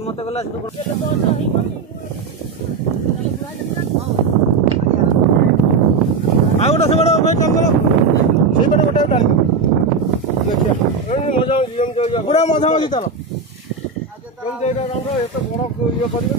मत गला ଆଉ ଗୋଟେ ସେପଟେ ଭାଇ ଚାଲ ସେଇପଟେ ଗୋଟେ ଟାଣି ଦେଖିଆ ପୁରା ମଝା ମଝି ଚାଲ କେମିତି ଏଇଟା ରଙ୍ଗ ଏତେ ବଡ଼ ଇଏ କରିବେ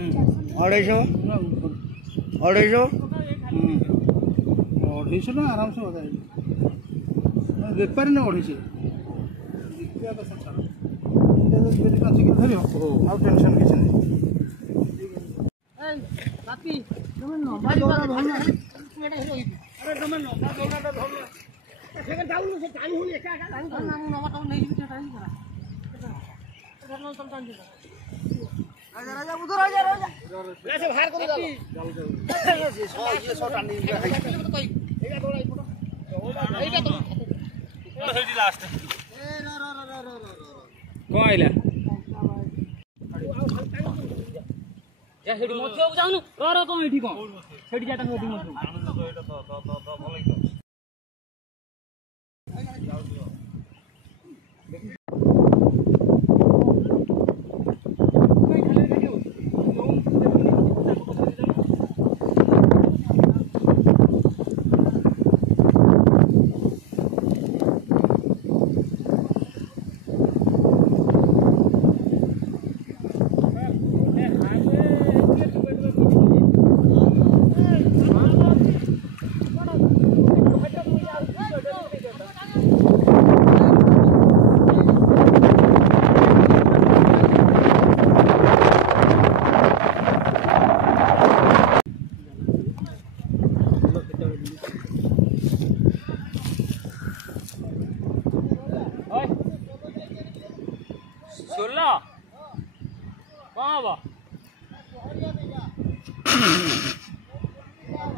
अढ़ाई ना आराम से बता बेपारी ना अढ़ाई टेंशन किसी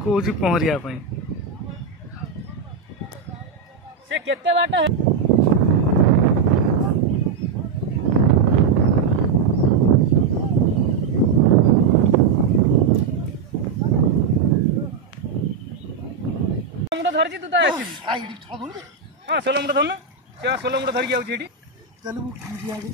कौच पहरिया से केते बाट मुंडा धरछि तू त आछि आइडी छ धुन हां 16 मुंडा धरनु से 16 मुंडा धरि आउछि एठी चलू की आगे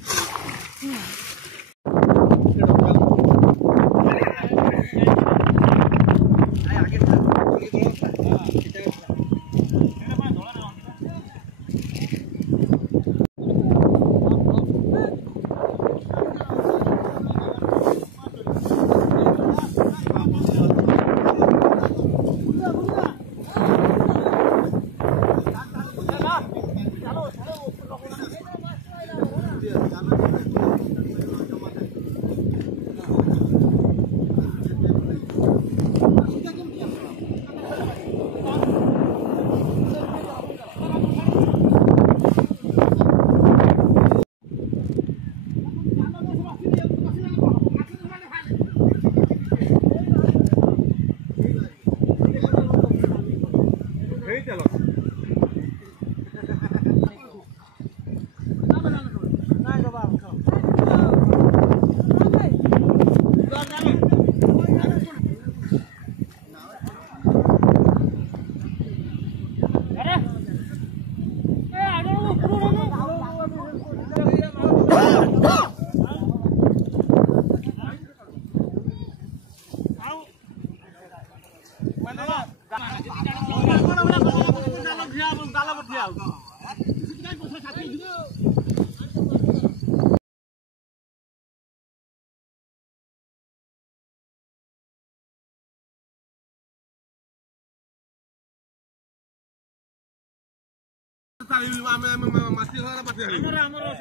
माती घरा माती हमरा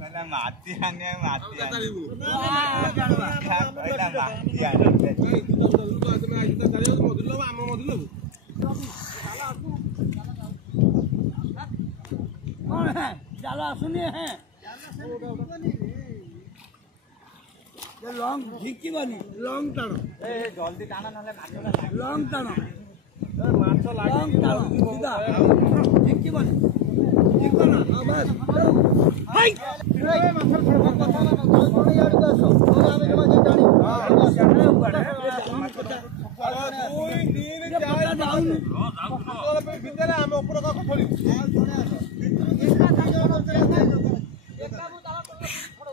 पहला माती आने माती पहला माती आने कौन है जाला सुनिए हैं ये लॉन्ग झिकी बनी लॉन्ग टाणो ए जल्दी टाणा नले माछला लॉन्ग टाणो माछ लागी सीधा झिकी बनी ठीक ना हां बस हाय ए माथर छोड़ यार दसो और आवे के बाद जानी हां 2 3 4 डाउन और पे भीतर हम ऊपर का खोली इसका साइड और एक काबू दावा कर छोड़ो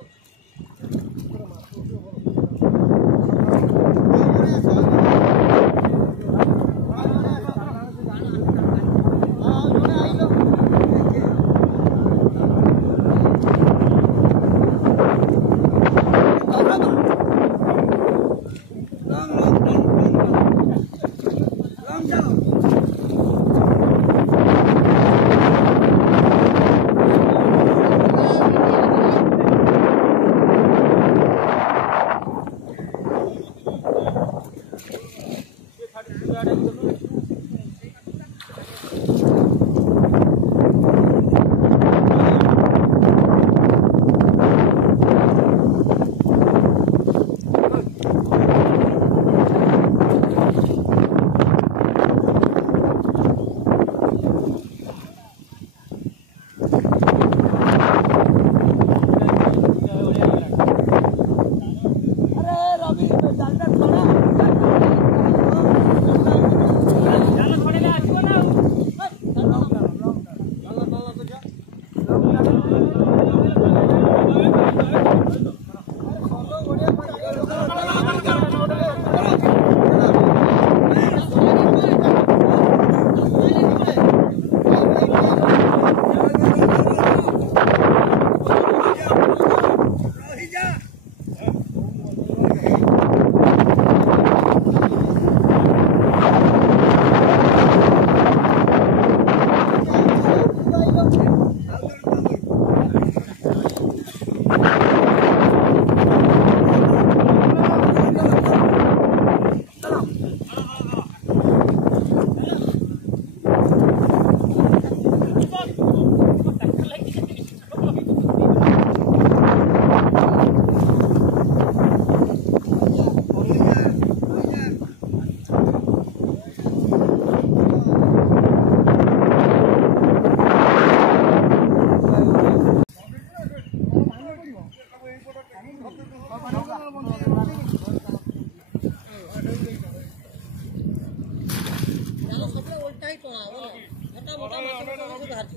ଗୋଟା ମାଛ ଧରିଛ।